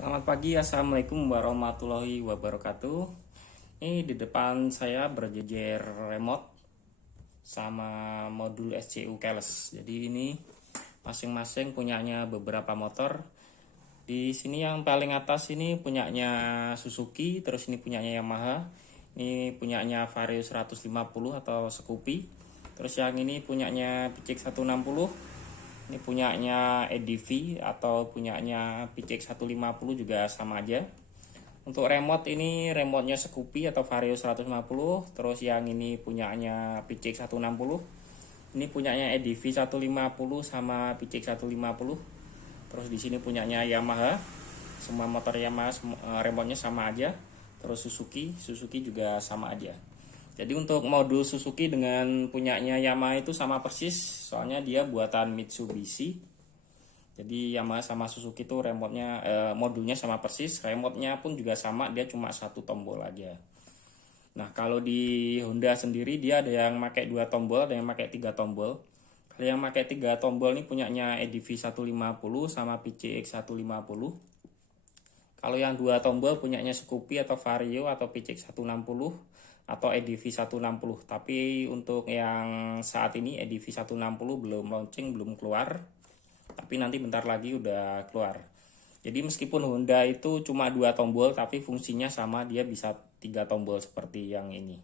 Selamat pagi, assalamualaikum warahmatullahi wabarakatuh. Ini di depan saya berjejer remote sama modul SCU keyless. Jadi ini masing-masing punyanya beberapa motor. Di sini yang paling atas ini punyanya Suzuki, terus ini punyanya Yamaha. Ini punyanya Vario 150 atau Scoopy. Terus yang ini punyanya Picik 160. Ini punyanya EDV atau punyanya PCX 150 juga sama aja. Untuk remote ini remote-nya Scoopy atau Vario 150. Terus yang ini punyanya PCX 160. Ini punyanya EDV 150 sama PCX 150. Terus di sini punyanya Yamaha. Semua motor Yamaha remote-nya sama aja. Terus Suzuki juga sama aja. Jadi untuk modul Suzuki dengan punyanya Yamaha itu sama persis, soalnya dia buatan Mitsubishi. Jadi Yamaha sama Suzuki itu remote-nya modulnya sama persis, remote-nya pun juga sama, dia cuma satu tombol aja. Nah, kalau di Honda sendiri dia ada yang pakai 2 tombol, ada yang pakai 3 tombol. Kalau yang pakai 3 tombol ini punyanya EDV 150 sama PCX 150. Kalau yang 2 tombol punyanya Scoopy atau Vario atau PCX 160 atau EDV 160. Tapi untuk yang saat ini EDV 160 belum launching, belum keluar. Tapi nanti bentar lagi udah keluar. Jadi meskipun Honda itu cuma 2 tombol, tapi fungsinya sama, dia bisa 3 tombol seperti yang ini.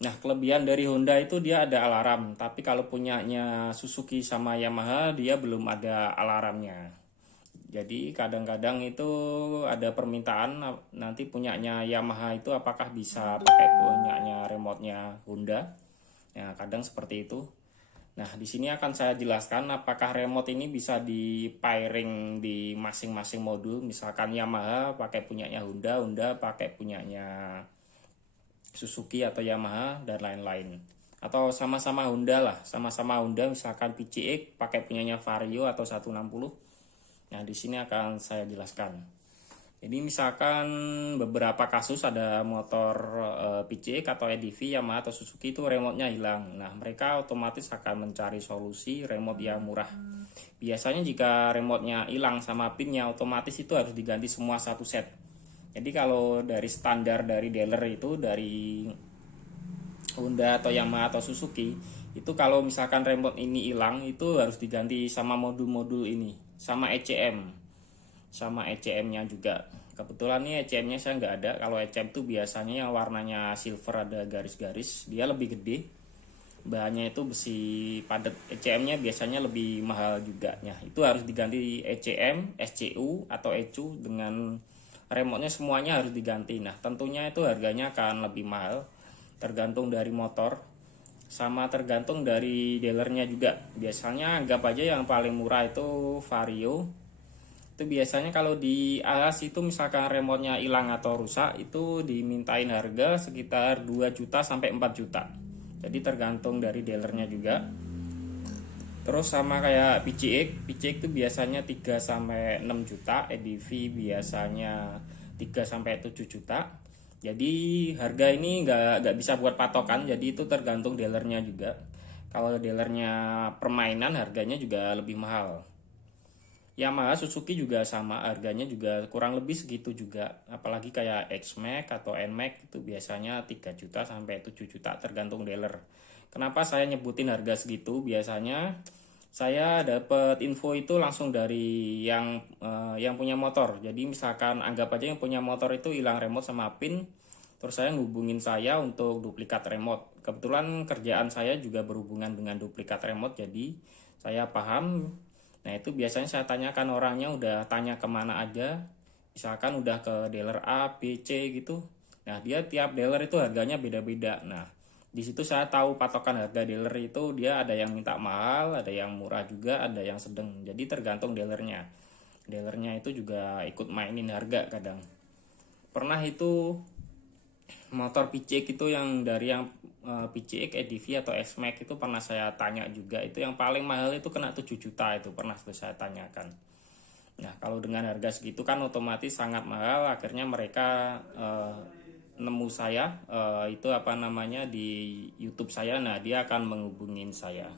Nah, kelebihan dari Honda itu dia ada alarm, tapi kalau punyanya Suzuki sama Yamaha dia belum ada alarmnya. Jadi kadang-kadang itu ada permintaan nanti punyanya Yamaha itu apakah bisa pakai punyanya remote-nya Honda. Ya, kadang seperti itu. Nah, di sini akan saya jelaskan apakah remote ini bisa di pairing di masing-masing modul. Misalkan Yamaha pakai punyanya Honda, Honda pakai punyanya Suzuki atau Yamaha dan lain-lain. Atau sama-sama Honda lah, sama-sama Honda misalkan PCX pakai punyanya Vario atau 160. Nah, di sini akan saya jelaskan. Jadi misalkan beberapa kasus ada motor PCX atau EDV, Yamaha atau Suzuki itu remote-nya hilang. Nah, mereka otomatis akan mencari solusi remote yang murah. Biasanya jika remote-nya hilang sama pin-nya, otomatis itu harus diganti semua satu set. Jadi kalau dari standar dari dealer itu, dari Honda atau Yamaha atau Suzuki, itu kalau misalkan remote ini hilang itu harus diganti sama modul-modul ini, sama ECM-nya juga. Kebetulan nih ECM-nya saya nggak ada. Kalau ECM itu biasanya yang warnanya silver ada garis-garis, dia lebih gede, bahannya itu besi padat. ECM-nya biasanya lebih mahal juga. Nah, itu harus diganti ECM, SCU atau ECU dengan remote-nya semuanya harus diganti. Nah, tentunya itu harganya akan lebih mahal, tergantung dari motor sama tergantung dari dealernya juga. Biasanya anggap aja yang paling murah itu Vario. Itu biasanya kalau di alas itu misalkan remote-nya hilang atau rusak itu dimintain harga sekitar 2 juta sampai 4 juta. Jadi tergantung dari dealernya juga. Terus sama kayak PCX itu biasanya 3 sampai 6 juta, EDV biasanya 3 sampai 7 juta. Jadi harga ini nggak bisa buat patokan, jadi itu tergantung dealernya juga. Kalau dealernya permainan harganya juga lebih mahal. Yamaha, Suzuki juga sama, harganya juga kurang lebih segitu juga. Apalagi kayak X-Max atau N-Max itu biasanya 3 juta sampai 7 juta tergantung dealer. Kenapa saya nyebutin harga segitu? Biasanya saya dapat info itu langsung dari yang punya motor. Jadi misalkan anggap aja yang punya motor itu hilang remote sama pin, terus saya ngubungin saya untuk duplikat remote. Kebetulan kerjaan saya juga berhubungan dengan duplikat remote, jadi saya paham. Nah, itu biasanya saya tanyakan orangnya udah tanya kemana aja. Misalkan udah ke dealer A, B, C gitu. Nah, dia tiap dealer itu harganya beda-beda. Nah, di situ saya tahu patokan harga dealer itu dia ada yang minta mahal, ada yang murah juga, ada yang sedang. Jadi tergantung dealernya. Dealernya itu juga ikut mainin harga kadang. Pernah itu motor PCX itu yang dari yang PCX, EDV atau S-Max itu pernah saya tanya juga. Itu yang paling mahal itu kena 7 juta itu pernah saya tanyakan. Nah, kalau dengan harga segitu kan otomatis sangat mahal. Akhirnya mereka nemu saya itu apa namanya di YouTube saya. Nah, dia akan menghubungin saya.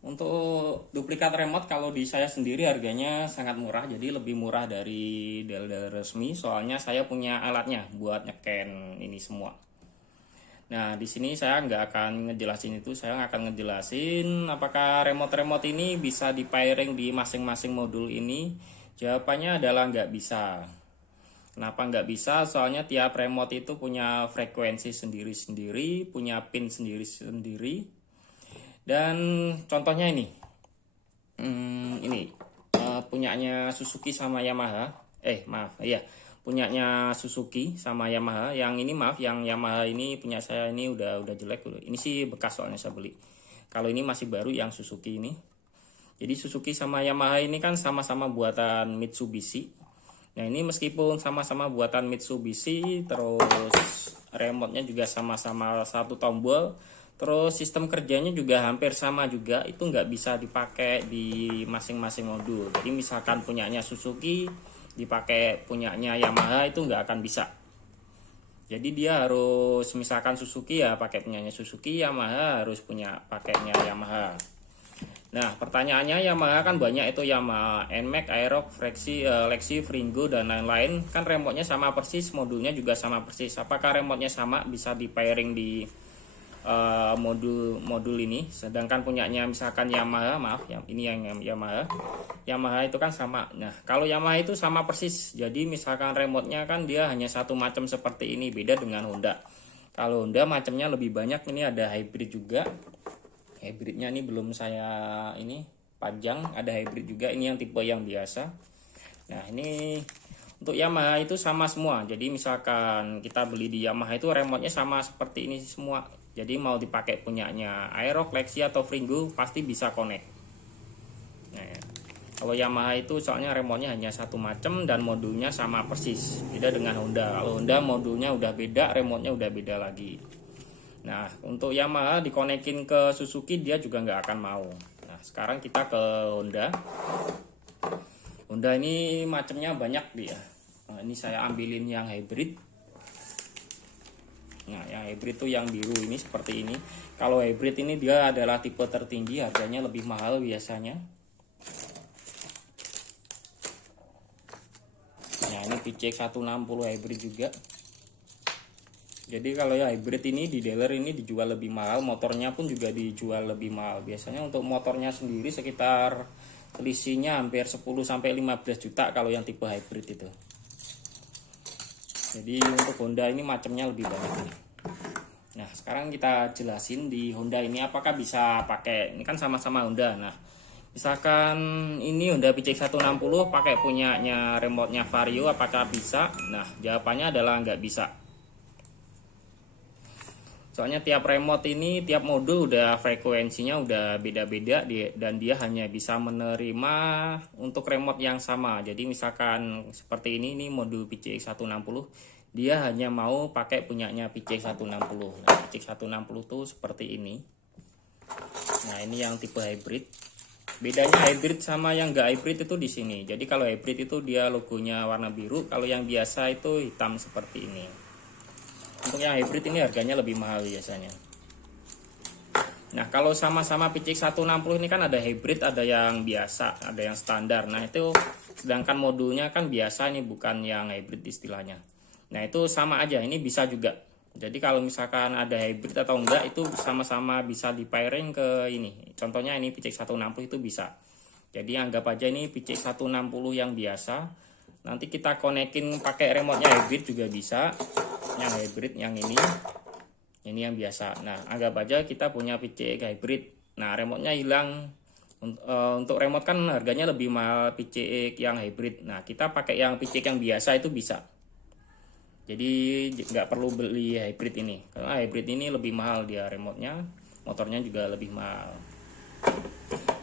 Untuk duplikat remote kalau di saya sendiri harganya sangat murah, jadi lebih murah dari dealer resmi. Soalnya saya punya alatnya buat nyeken ini semua. Nah, di sini saya nggak akan ngejelasin itu, saya akan ngejelasin apakah remote-remote ini bisa di pairing di masing-masing modul ini. Jawabannya adalah nggak bisa. Kenapa nggak bisa? Soalnya tiap remote itu punya frekuensi sendiri-sendiri, punya pin sendiri-sendiri. Dan contohnya ini, punyanya Suzuki sama Yamaha. Punyanya Suzuki sama Yamaha. Yang ini yang Yamaha ini punya saya ini udah jelek. Ini sih bekas soalnya saya beli. Kalau ini masih baru yang Suzuki ini. Jadi Suzuki sama Yamaha ini kan sama-sama buatan Mitsubishi. Nah ini meskipun sama-sama buatan Mitsubishi, terus remote-nya juga sama-sama satu tombol, terus sistem kerjanya juga hampir sama juga, itu nggak bisa dipakai di masing-masing modul. Jadi misalkan punyanya Suzuki dipakai punyanya Yamaha itu nggak akan bisa. Jadi dia harus misalkan Suzuki ya pakai punyanya Suzuki, Yamaha harus punya pakainya Yamaha. Nah pertanyaannya, Yamaha kan banyak itu, Yamaha NMAX, Aerox, Lexi, Fringo dan lain-lain. Kan remote-nya sama persis, modulnya juga sama persis. Apakah remote-nya sama bisa di pairing di modul ini? Sedangkan punyanya misalkan Yamaha, ini yang Yamaha itu kan sama. Nah kalau Yamaha itu sama persis, jadi misalkan remote-nya kan dia hanya satu macam seperti ini, beda dengan Honda. Kalau Honda macamnya lebih banyak, ini ada hybrid juga. Hybridnya ini belum saya ini panjang, ada hybrid juga, ini yang tipe yang biasa. Nah ini untuk Yamaha itu sama semua, jadi misalkan kita beli di Yamaha itu remote-nya sama seperti ini semua. Jadi mau dipakai punyanya Aerox, Lexi atau Fringo pasti bisa connect. Nah, kalau Yamaha itu soalnya remote-nya hanya satu macam dan modulnya sama persis, beda dengan Honda. Kalau Honda modulnya udah beda, remote-nya udah beda lagi. Nah untuk Yamaha dikonekin ke Suzuki dia juga nggak akan mau. Nah sekarang kita ke Honda. Honda ini macamnya banyak dia. Nah, ini saya ambilin yang hybrid. Nah yang hybrid tuh yang biru ini seperti ini. Kalau hybrid ini dia adalah tipe tertinggi, harganya lebih mahal biasanya. Nah ini PCX 160 hybrid juga. Jadi kalau ya hybrid ini di dealer ini dijual lebih mahal, motornya pun juga dijual lebih mahal. Biasanya untuk motornya sendiri sekitar selisihnya hampir 10-15 juta kalau yang tipe hybrid itu. Jadi untuk Honda ini macamnya lebih banyak nih. Nah sekarang kita jelasin di Honda ini apakah bisa pakai, ini kan sama-sama Honda. Nah misalkan ini Honda PCX 160 pakai punyanya remote-nya Vario, apakah bisa? Nah jawabannya adalah nggak bisa. Soalnya tiap remote ini, tiap modul udah frekuensinya udah beda-beda dan dia hanya bisa menerima untuk remote yang sama. Jadi misalkan seperti ini modul PCX 160, dia hanya mau pakai punyanya PCX 160. Nah, PCX 160 tuh seperti ini. Nah, ini yang tipe hybrid. Bedanya hybrid sama yang enggak hybrid itu di sini. Jadi kalau hybrid itu dia logonya warna biru, kalau yang biasa itu hitam seperti ini. Untuk yang hybrid ini harganya lebih mahal biasanya. Nah kalau sama-sama PCX 160 ini kan ada hybrid, ada yang biasa, ada yang standar. Nah itu sedangkan modulnya kan biasa, ini bukan yang hybrid istilahnya. Nah itu sama aja, ini bisa juga. Jadi kalau misalkan ada hybrid atau enggak itu sama-sama bisa di pairing ke ini. Contohnya ini PCX 160 itu bisa. Jadi anggap aja ini PCX 160 yang biasa. Nanti kita konekin pakai remote-nya hybrid juga bisa. Yang hybrid yang ini yang biasa. Nah anggap aja kita punya PCX hybrid. Nah remote-nya hilang. Untuk remote kan harganya lebih mahal PCX yang hybrid. Nah kita pakai yang PCX yang biasa itu bisa. Jadi nggak perlu beli hybrid ini, karena hybrid ini lebih mahal dia remote-nya, motornya juga lebih mahal.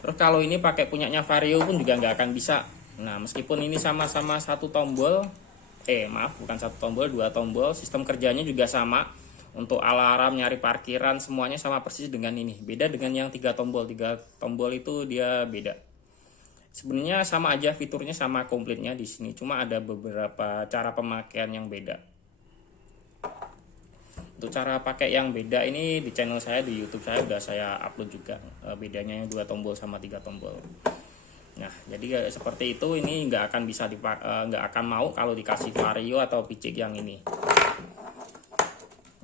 Terus kalau ini pakai punyanya Vario pun juga nggak akan bisa. Nah meskipun ini sama-sama satu tombol, bukan satu tombol, dua tombol, sistem kerjanya juga sama. Untuk alarm, nyari parkiran, semuanya sama persis dengan ini. Beda dengan yang tiga tombol itu dia beda. Sebenarnya sama aja, fiturnya sama komplitnya di sini, cuma ada beberapa cara pemakaian yang beda. Untuk cara pakai yang beda ini di channel saya, di YouTube saya udah saya upload juga, bedanya yang 2 tombol sama 3 tombol. Nah, jadi seperti itu, ini nggak akan bisa nggak akan mau kalau dikasih vario atau picik yang ini.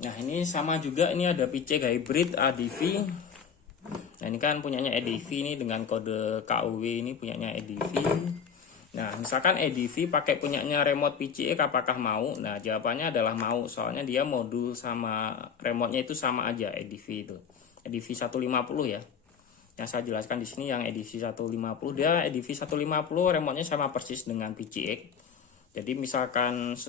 Nah, ini sama juga, ini ada picik hybrid ADV. Nah, ini kan punyanya EDV ini dengan kode KUW, ini punyanya EDV. Nah, misalkan EDV pakai punyanya remote PCX, apakah mau? Nah, jawabannya adalah mau, soalnya dia modul sama remote-nya itu sama aja, EDV itu. EDV 150 ya. Yang saya jelaskan di sini yang EDV 150, dia EDV 150 remote-nya sama persis dengan PCX. Jadi misalkan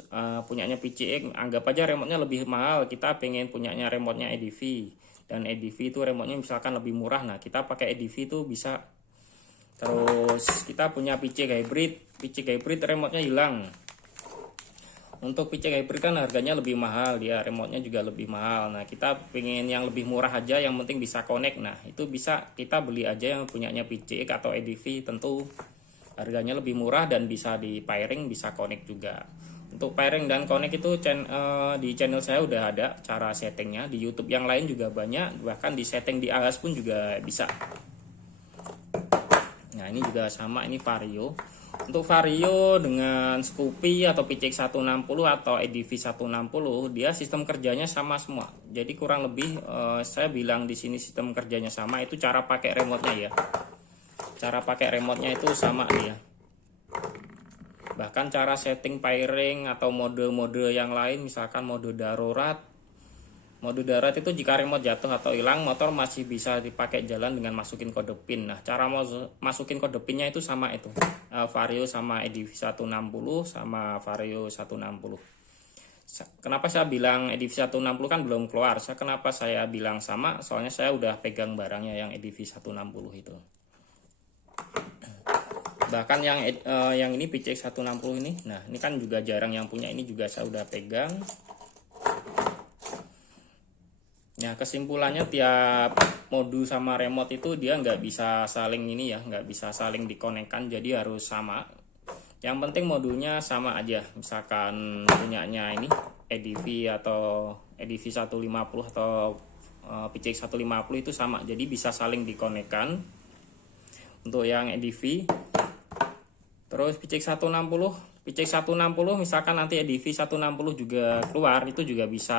punyanya PCX, anggap aja remote-nya lebih mahal, kita pengen punyanya remote-nya EDV. Dan EDV itu remote-nya misalkan lebih murah, nah kita pakai EDV itu bisa. Terus kita punya picik hybrid remote-nya hilang. Untuk picik hybrid kan harganya lebih mahal, dia remote-nya juga lebih mahal. Nah, kita pengen yang lebih murah aja, yang penting bisa connect. Nah, itu bisa kita beli aja yang punyanya PCX atau EDV, tentu harganya lebih murah dan bisa di pairing, bisa connect juga. Untuk pairing dan connect itu di channel saya udah ada cara settingnya. Di YouTube yang lain juga banyak, bahkan di setting di alas pun juga bisa. Nah, ini juga sama, ini vario. Untuk vario dengan Scoopy atau PCX 160 atau EDV 160, dia sistem kerjanya sama semua. Jadi kurang lebih saya bilang di sini sistem kerjanya sama, itu cara pakai remote-nya ya. Cara pakai remote-nya itu sama dia. Bahkan cara setting pairing atau mode-mode yang lain, misalkan mode darurat. Mode darurat itu jika remote jatuh atau hilang, motor masih bisa dipakai jalan dengan masukin kode PIN. Nah, cara masukin kode PIN-nya itu sama itu. Vario sama EDV 160 sama Vario 160. Kenapa saya bilang EDV 160 kan belum keluar? Kenapa saya bilang sama? Soalnya saya udah pegang barangnya yang EDV 160 itu. Bahkan yang ini PCX 160 ini. Nah, ini kan juga jarang yang punya, ini juga saya udah pegang. Nah, kesimpulannya tiap modul sama remote itu dia nggak bisa saling ini ya, nggak bisa saling dikonekkan, jadi harus sama. Yang penting modulnya sama aja. Misalkan punyanya ini EDV atau EDV 150 atau PCX 150 itu sama, jadi bisa saling dikonekkan. Untuk yang EDV, terus PCX 160 misalkan nanti EDV 160 juga keluar, itu juga bisa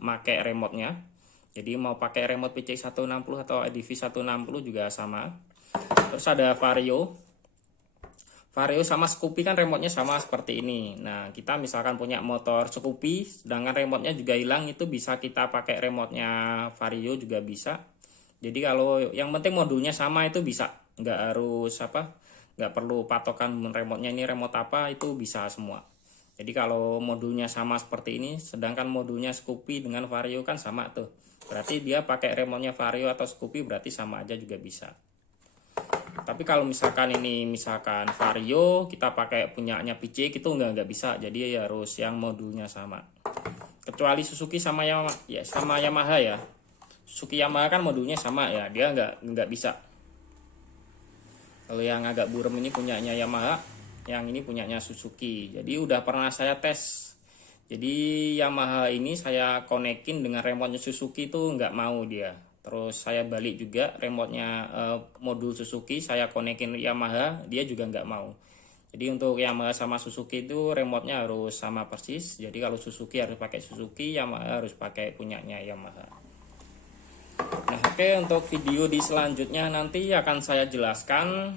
pakai remote-nya. Jadi mau pakai remote PCX 160 atau EDV 160 juga sama. Terus ada vario sama Scoopy kan remote-nya sama seperti ini. Nah, kita misalkan punya motor Scoopy sedangkan remote-nya juga hilang, itu bisa kita pakai remote-nya vario juga bisa. Jadi kalau yang penting modulnya sama itu bisa, nggak harus nggak perlu patokan remote-nya ini remote apa, itu bisa semua. Jadi kalau modulnya sama seperti ini, sedangkan modulnya Scoopy dengan vario kan sama tuh, berarti dia pakai remote-nya vario atau Scoopy berarti sama aja juga bisa. Tapi kalau misalkan ini misalkan vario kita pakai punyanya PCX itu nggak bisa, jadi ya harus yang modulnya sama. Kecuali Suzuki sama Yamaha ya. Suzuki Yamaha kan modulnya sama ya, dia nggak bisa. Kalau yang agak burem ini punyanya Yamaha, yang ini punyanya Suzuki. Jadi udah pernah saya tes. Jadi Yamaha ini saya konekin dengan remote-nya Suzuki itu nggak mau dia. Terus saya balik juga remote-nya modul Suzuki, saya konekin Yamaha, dia juga nggak mau. Jadi untuk Yamaha sama Suzuki itu remote-nya harus sama persis. Jadi kalau Suzuki harus pakai Suzuki, Yamaha harus pakai punyanya Yamaha. Nah, oke, untuk video di selanjutnya nanti akan saya jelaskan.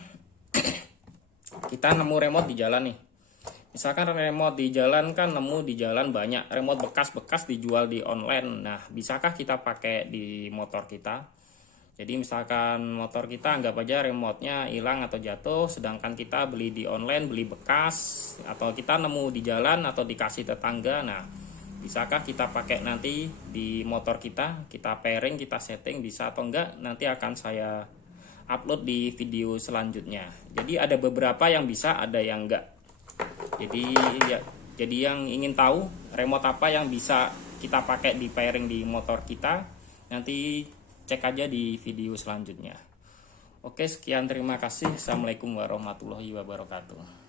Kita nemu remote di jalan nih. Misalkan remote di jalan kan nemu di jalan banyak remote bekas-bekas dijual di online. Nah, bisakah kita pakai di motor kita? Jadi misalkan motor kita anggap aja remote-nya hilang atau jatuh, sedangkan kita beli di online, beli bekas, atau kita nemu di jalan atau dikasih tetangga. Nah, bisakah kita pakai nanti di motor kita pairing, kita setting, bisa atau enggak? Nanti akan saya upload di video selanjutnya. Jadi ada beberapa yang bisa, ada yang enggak. Jadi yang ingin tahu remote apa yang bisa kita pakai di pairing di motor kita, nanti cek aja di video selanjutnya. Oke, sekian, terima kasih. Assalamualaikum warahmatullahi wabarakatuh.